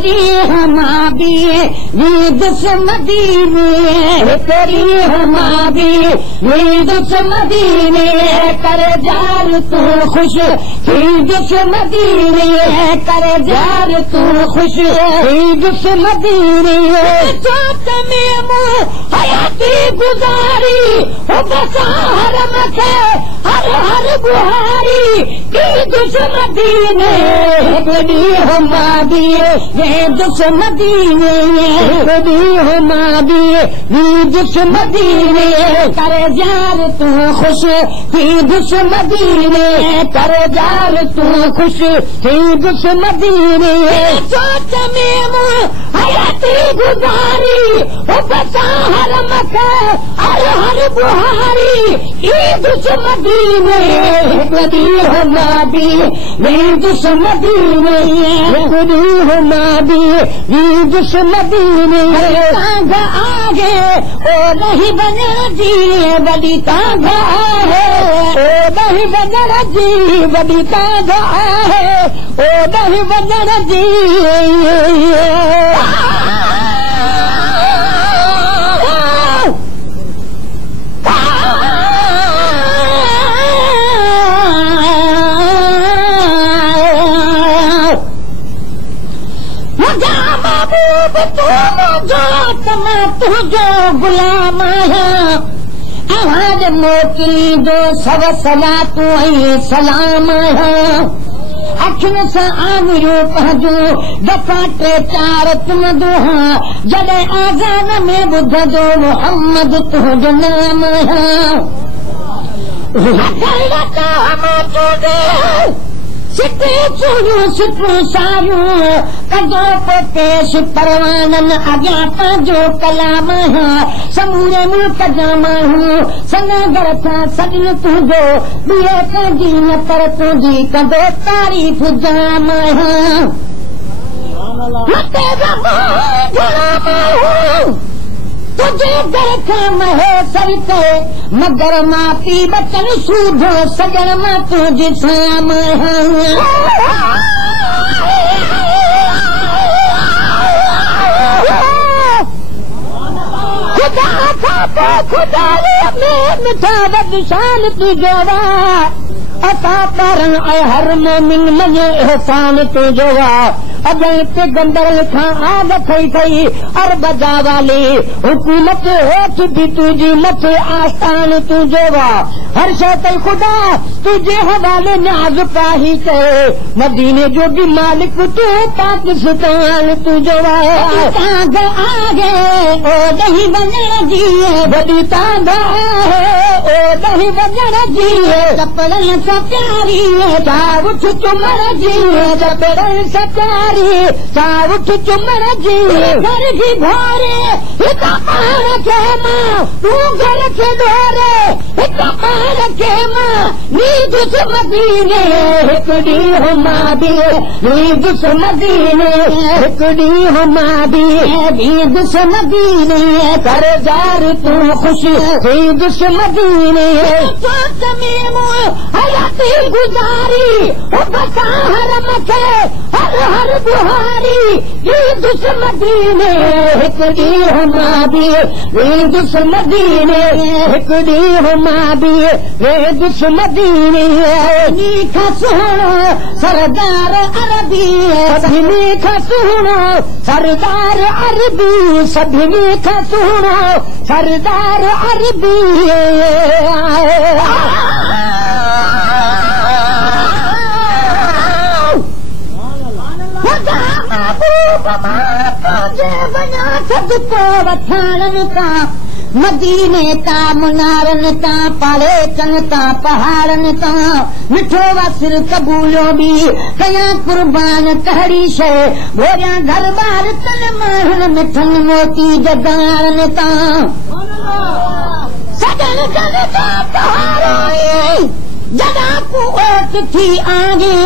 हिकड़ी हमारी वीदुस मदीने, हिकड़ी हमारी वीदुस मदीने, कर जार तू खुश वीदुस मदीने, कर जार तू खुश वीदुस मदीने। चाहत में मुँह हयाती गुजारी हो बसा हर मथे हर हर बुहारी वीदुस मदीने, हिकड़ी हमारी वीदुस मदीने, हिकड़ी हमारी वीदुस मदीने, कर जार तू खुश वीदुस मदीने, कर जार तू खुश वीदुस मदीने। सोच में मुँह हयाती गुजारी हो बसा हर मथे हर हर बुहारी वीदुस मदीने, हिकड़ी हमारी वीदुस मदीने, हिकड़ी हमारी वीदुस मदीने। तांग आगे ओ नहीं बना जी बड़ी तांग आहे, ओ नहीं बना जी बड़ी तांग आहे, ओ नहीं बना जी। तुझो गुलाम आहियां, आवाज़ मोकिली जो सव सलातूं ऐं सलाम आहियां। अखियुनि सां आङुरियूं पंहिंजूं दफ़ा टे चार तुम दुहा, जॾहिं आज़ान में ॿुधजो मोहम्मद तुंहिंजो नाम आहियां। सिटे चूड़ियूं सिटूं सारियूं कजो पेश परवाननि अॻियां पंहिंजो कलाम समूरे मुल्क जा माण्हू सनागर सां सॼण तुंहिंजो ॿिए कंहिंजी न पर तुंहिंजी कंदो तारीफ़ जाम तुझे घर खां महे सर ते मगर मां पी बचन सूधो सजण मां तुंहिंजी साम खुदा मिठा बदशान तुझो अता पारण ऐं हर मोमिन मञे एहसान तुझो अॼु गंदर खां आग खई थई अरब जा वाली हुकूमत हेठि बि तुंहिंजी मथे आस्थान तुंहिंजो हर शइ ते ख़ुदा तुंहिंजे हवाले न्याज़ पाही कयो मदीने जो बि मालिक तूं पाकिस्तान तुंहिंजो तांग आहे ओ ॾही वञण जी वॾी तांग आहे ओ ॾही वञण जी कपड़नि सां प्यारी सा उठ चुमण जी कपड़नि सां प्यारी सा उठ चुमण जी घर जी भोरे हिकु पाण खे मां तूं घर खे डोरे हिकु पाण खे मां नींदुस मदीने हिकड़ी हमारी नींदुस मदीने हिकड़ी हमारी नींदुस मदीने कर जार तू खुश नींदुस मदीने साथ में हयाती गुजारी बसा हर मथे हर हर बुहारी नींदुस मदीने हिकड़ी हमारी नींदुस मदीने हिकड़ी हमारी नींदुस मदीने नी खां सुहिणो सरदार अरबी सभिनी खां सुहिणो सरदार अरबी सभिनी खां सुहिणो सरदार अरबी वठाणनि तां मदीने तां मुनारनि तां पहाड़नि तां पहाड़नि तां मिठो वसिर कबूलो बि कयां कुर्बान कहिड़ी शइ भोरियां घर बार तन माण्हुनि मिठनि मोती जगारनि तां सजन जन तां पहाड़ो जॾहिं को ओट थी आगे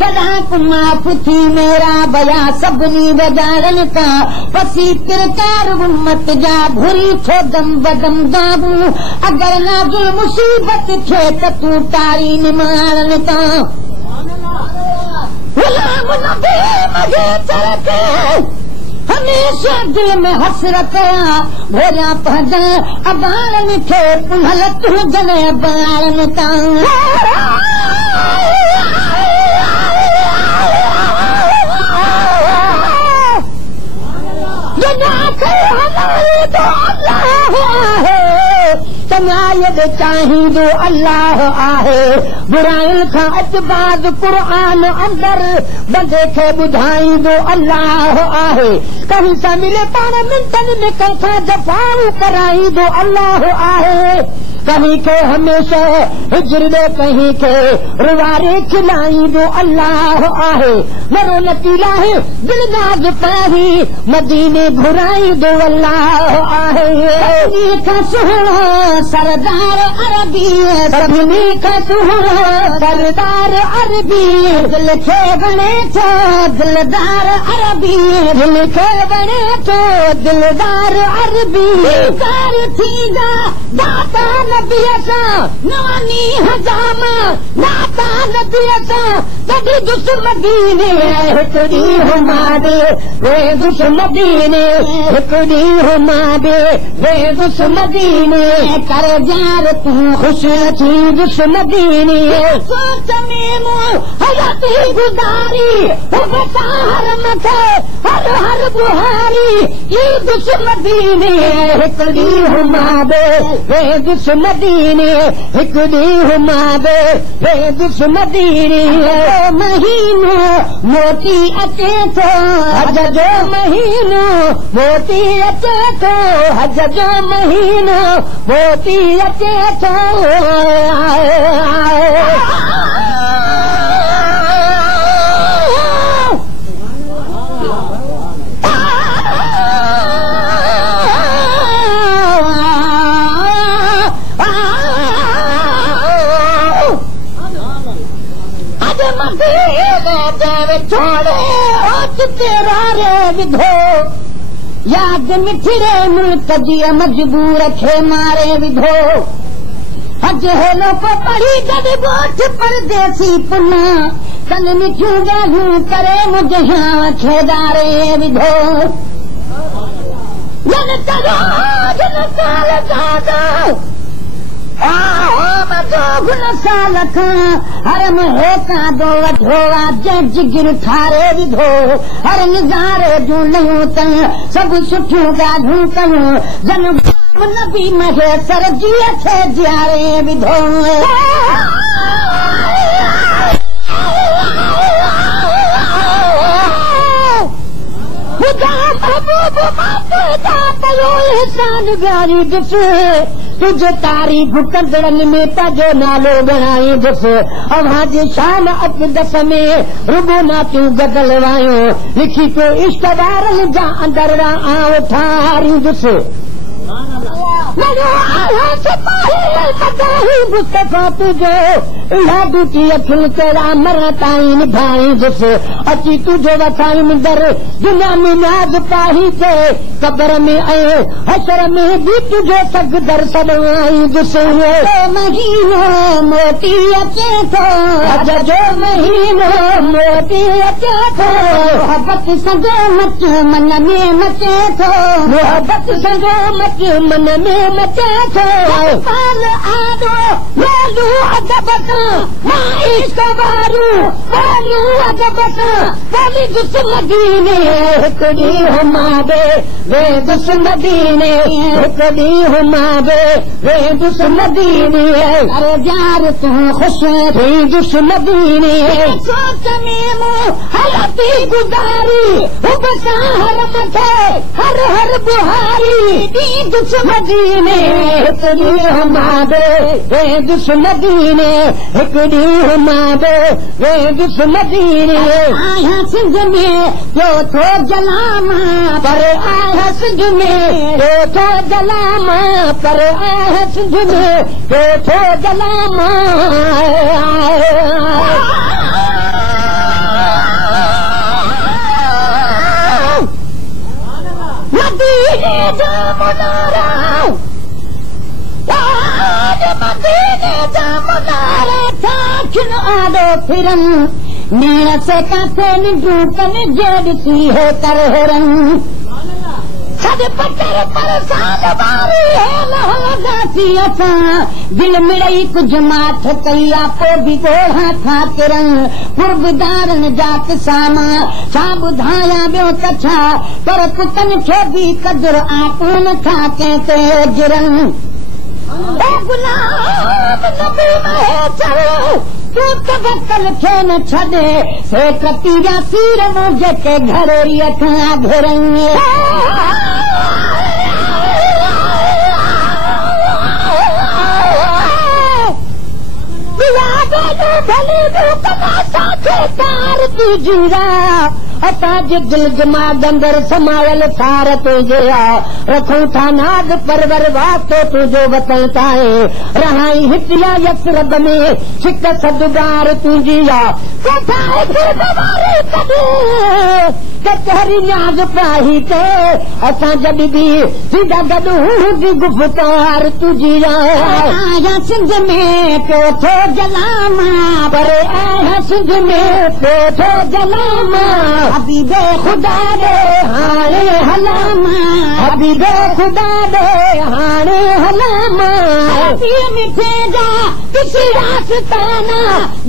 तॾहिं को माफ़ थी मेरा बया सभिनी वजारनि तां पसी किरकार उम्मत जा भुरी थो दम बदम दाबू अगर नाज़ुल मुसीबत थे त तूं तारी निमारनि तां गुलाम नबी आगे चलते हमेशा दिल में हसरत भोजा पद अबारन खे पुनल तू जने बारन का तमायद चाहिदो अल्लाह आहे बुराइल खां अतबाद क़ुरान अंदर बंदे खे ॿुधाईंदो अल्लाह आहे कहीं सां मिले पाण मिंटनि में कंहिंखां जफ़ाऊं कराईंदो अल्लाह आहे कहीं के हमेशा हिजर दे कहीं के रुवारे खिलाईंदो अल्लाह आहे मरो नतीला है दिलनाज पाही मदीने घुराईंदो अल्लाह आहे सभिनी खां सुहिणो सरदार अरबी सभिनी खां सुहिणो सरदार अरबी दिल खे बणे थो दिलदार अरबी दिल खे बणे थो दिलदार अरबी कार थींदा दाता नबीअ सां नवानी हजाम दाता नबीअ सां कॾहिं दुश्मदीने हिकु ॾींहुं मादे वे दुश्मदीने हिकु ॾींहुं मादे वे दुश्मदीने कर जार तूं ख़ुशि थी दुश्मदीने सोच में मूं हयाती गुज़ारी हर मथे हर हर बुहारी ई दुश्मदीने हिकु ॾींहुं मादे वे दुश्मदीने हिकु ॾींहुं मादे वे दुश्मदीने महीनो मोती अचे थो हज जो महीनो मोती अचे थो हज जो महीनो मोती अचे थो तेरा रे विधो याद मिठिरे मुल्क जी मजबूर खे मारे विधो हज हेलो को पढ़ी गॾु ॻोठ परदेसी पुना कन मिठियूं ॻाल्हियूं करे मुंहिंजे खे दारे विधो जन करो जन साल दादा गुन साल खां हर में कादो वठो जज गिर ठारे विधो हर निज़ारे जूं नयूं कयूं सभु सुठियूं ॻाल्हियूं कयूं जन नबी महेसर जीअ खे जियारे विधो तुझे तारीफ़ कंदड़नि में तुंहिंजो नालो ॻणाई दुसि अवाज शान अक़दस में रुगो नातियूं गदल वायूं लिखी तो इश्क वारनि जा अंदर आऊं ठारींदुसि मुस्तफ़ा तुझो लाडू की अखिल तेरा मर ताईं निभाईंदुसि अची तुझो वसाईं दर दुनिया में नाज़ पाही थे कब्र में ऐं हशर में भी तुझो सग दर सॾाईंदुसि महीनो मोती अचे थो हज जो महीनो मोती अचे थो मोहबत सॼो मच मन में मचे थो मोहबत सॼो मच मन में मचे थो पाल आदो लालू अदब सां मां इश्क वारू लालू अदब सां वली दुश्मदीने हिकु ॾींहुं मादे वे दुश्मदीने हिकु ॾींहुं मादे वे दुश्मदीने अरे यार तूं ख़ुशि थी दुश्मदीने सोच में मूं हलती गुज़ारी हुब सां हर मथे हर हर बुहारी दुश्मदीने हिकु ॾींहुं मादे वे दुश्मदीने हिकु ॾींहुं मादे वे दुश्मदीने आया सिंध में जो थो जलामा पर आया सिंध में जो थो जलामा पर आया सिंध में जो थो जलामा मदीने जा मुनारा मदीने जा मुनारा था किन आडो फिरन नीण से काथे निंडू कन जेड़सी है करहरन सद पटर परसान वारी है लहदासी असां दिल मिड़ई कुछ माठ कई आपो भी गोढ़ा था किरन पुरबदारन जात सामा छा ॿुधायां ॿियो त छा पर पुतन खे बि कदुर आपून था कंहिंते गिरन गुलाम नबी में चलो तू तवक्कल खे न छॾे से कतीजा सीर मूं जेके घरेरीअ खां घिरनि असांजे दिल दिमाग़ अंदर समायल सार तुंहिंजे रखूं था नाद परवर वास्तो तुंहिंजो वतन ताए रहाई हितिया यसरब में छिक सदगार तुंहिंजी कचहरी न्याज़ पाही के असां जॾहिं बि सीधा गॾु हूंदी गुफ़्तार तुंहिंजी आया सिंध में पियो थो जलामा पर आया सिंध में पियो थो जलामा हबीबे ख़ुदा ॾे हाणे हलामा हबीबे ख़ुदा ॾे हाणे हलामा मिठे जा किसी रास्ताना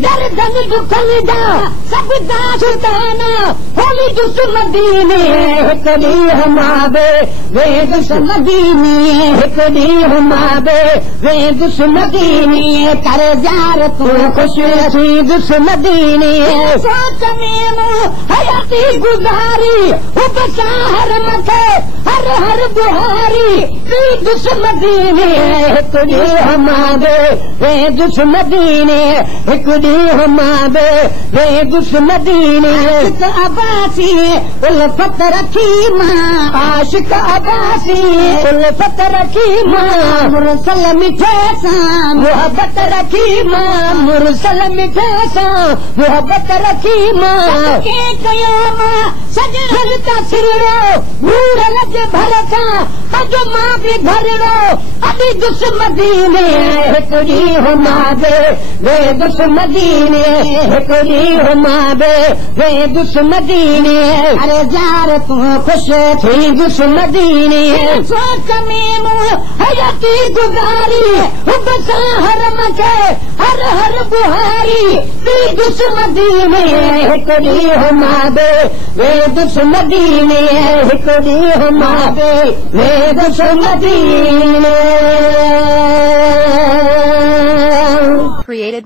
दर्दन दुखन जा सभु दास्ताना होली दुश्मदीने हिक ॾींहुं हमाबे वे दुश्मदीने हिक ॾींहुं हमाबे वे दुश्मदीने कर जार तूं ख़ुशि थी दुश्मदीने सोच में हयाती गुज़ारी हुब सां हर मथे हर हर बुहारी ती दुश्मदीने हिक ॾींहुं हमाबे वे दुश्मदीने हिक ॾींहुं हमाबे वे दुश्मदीने अब्बासी उल्फत रखी मां आशिक अब्बासी उल्फत रखी मां मुरसल मिठे सां मोहब्बत रखी मां मुरसल मिठे सां मोहब्बत रखी मां के कयो मां सजन का सिरड़ो भूर लज भर सां अज मां भी घरड़ो अभी दुश्मदीने हिक ॾींहुं माबे वे दुश्मदीने हिक ॾींहुं माबे वे दुश्मदीने अरे यार तू खुश थी दुश्मदीने सोच में हयाती गुज़ारी हुब सां हर मथे हर हर बुहारी ती दुश्मदीने हिक ॾींहुं माबे वे दुश्मदीने हिक ॾींहुं माबे वे दुश्मदीने। Created